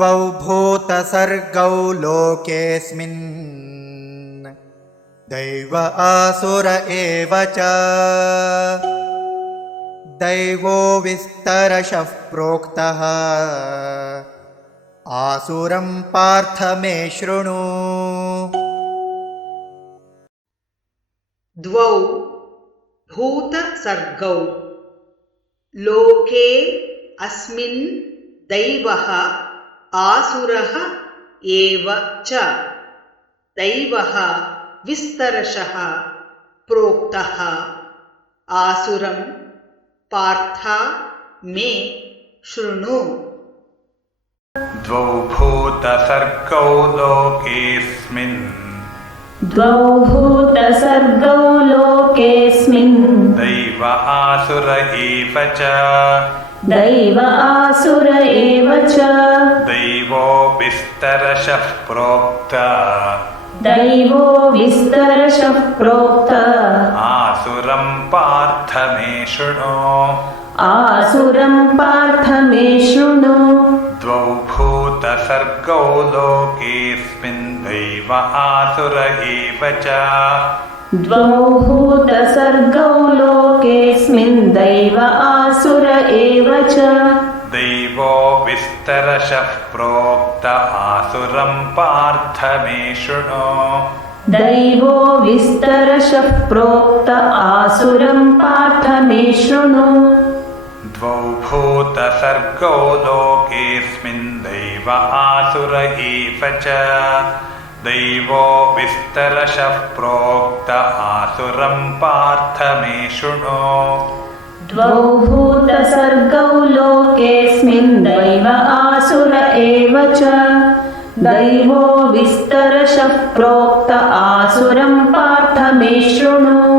द्वौ भूतसर्गौ लोकेऽस्मिन् दैव आसुर एव च दैवो विस्तरशः प्रोक्तः आसुरं पार्थ मे शृणु। द्वौ भूतसर्गौ लोके अस्मिन् दैवः आसुरः एव च दैवः विस्तरशः प्रोक्तः आसुरं पार्थ मे शृणु। द्वौ भूतसर्गौ लोकेऽस्मिन् द्वौ भूतसर्गौ लोकेऽस्मिन् दैव आसुर एव च दैव आसुर एव च दैवो विस्तरशः प्रोक्तः दैवो विस्तरशः प्रोक्तः आसुरं पार्थ मे शृणु। आसुरं पार्थ मे शृणु। द्वौ भूतसर्गौ लोकेऽस्मिन् दैव आसुर एव च द्वौ भूतसर्गौ लोकेऽस्मिन् दैव आसुर एव च दैवो विस्तरशः प्रोक्त आसुरं पार्थ मे शृणु। दैवो विस्तरशः प्रोक्त आसुरं पार्थ मे शृणु। द्वौ भूतसर्गौ लोकेऽस्मिन् दैव आसुर एव च दैवो विस्तरशः प्रोक्त आसुरं पार्थ मे शृणु। द्वौ भूतसर्गौ लोकेऽस्मिन् दैव आसुर एव च दैवो विस्तरशः प्रोक्त आसुरं पार्थ मे शृणु।